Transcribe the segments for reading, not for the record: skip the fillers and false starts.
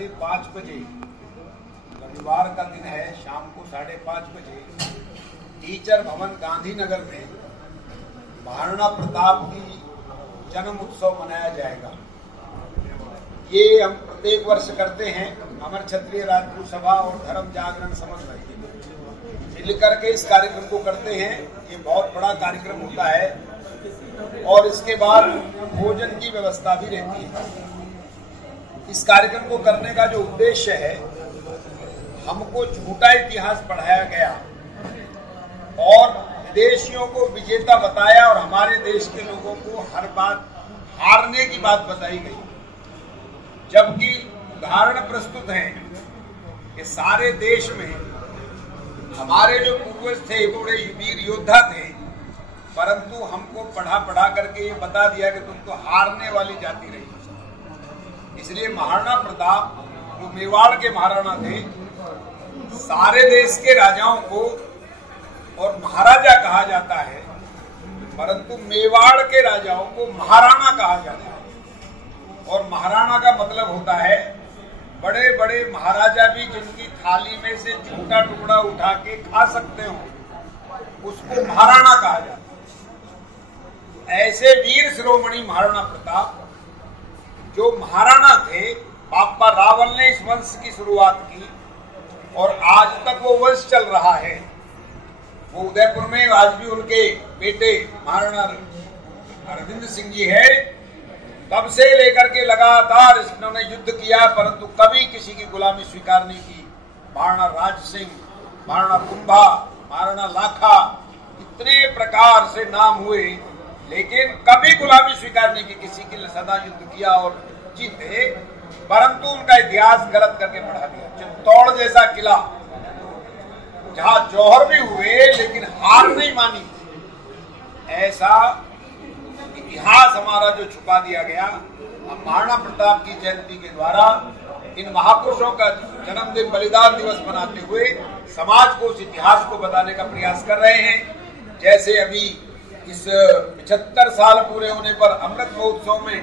5:30 बजे, रविवार का दिन है, शाम को 5:30 बजे टीचर भवन गांधीनगर में महाराणा प्रताप की जन्म उत्सव मनाया जाएगा। ये हम प्रत्येक वर्ष करते हैं। अमर क्षत्रिय राजपूत सभा और धर्म जागरण समन्वय मिलकर के इस कार्यक्रम को करते हैं। ये बहुत बड़ा कार्यक्रम होता है और इसके बाद भोजन की व्यवस्था भी रहती है। इस कार्यक्रम को करने का जो उद्देश्य है, हमको झूठा इतिहास पढ़ाया गया और विदेशियों को विजेता बताया और हमारे देश के लोगों को हर बात हारने की बात बताई गई, जबकि उदाहरण प्रस्तुत हैं कि सारे देश में हमारे जो पूर्वज थे बड़े वीर योद्धा थे, परंतु हमको पढ़ा करके ये बता दिया कि तुम तो हारने वाली जाति रही। इसलिए महाराणा प्रताप जो मेवाड़ के महाराणा थे, सारे देश के राजाओं को और महाराजा कहा जाता है, परंतु मेवाड़ के राजाओं को महाराणा कहा जाता है। और महाराणा का मतलब होता है बड़े बड़े महाराजा भी जिनकी थाली में से छोटा टुकड़ा उठा के खा सकते हो, उसको महाराणा कहा जाता है। ऐसे वीर शिरोमणि महाराणा प्रताप जो महाराणा थे, बापा रावल ने इस वंश की शुरुआत की और आज तक वो वंश चल रहा है। वो उदयपुर में आज भी उनके बेटे महाराणा अरविंद सिंह जी है। तब से लेकर के लगातार इन्होंने युद्ध किया, परंतु कभी किसी की गुलामी स्वीकार नहीं की। महाराणा राज सिंह, महाराणा कुंभा, महाराणा लाखा, इतने प्रकार से नाम हुए, लेकिन कभी गुलामी स्वीकार नहीं की किसी की। सदा युद्ध किया और जीते, परंतु उनका इतिहास गलत करके पढ़ा दिया। चित्तौड़ जैसा किला जहां जौहर भी हुए लेकिन हार नहीं मानी, ऐसा इतिहास हमारा जो छुपा दिया गया। हम महाराणा प्रताप की जयंती के द्वारा इन महापुरुषों का जन्मदिन बलिदान दिवस मनाते हुए समाज को उस इतिहास को बताने का प्रयास कर रहे हैं। जैसे अभी इस 75 साल पूरे होने पर अमृत महोत्सव में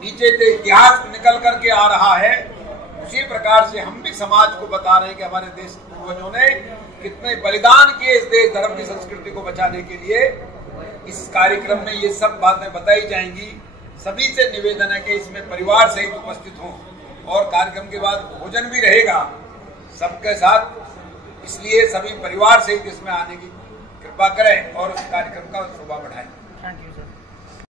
नीचे से इतिहास निकल करके आ रहा है, उसी प्रकार से हम भी समाज को बता रहे हैं कि हमारे देश पूर्वजों ने कितने बलिदान किए इस देश धर्म की संस्कृति को बचाने के लिए। इस कार्यक्रम में ये सब बातें बताई जाएंगी। सभी से निवेदन है कि इसमें परिवार सहित उपस्थित हों और कार्यक्रम के बाद भोजन भी रहेगा सबके साथ, इसलिए सभी परिवार सहित इसमें आने की कृपा करें और उस कार्यक्रम का शोभा बढ़ाएं।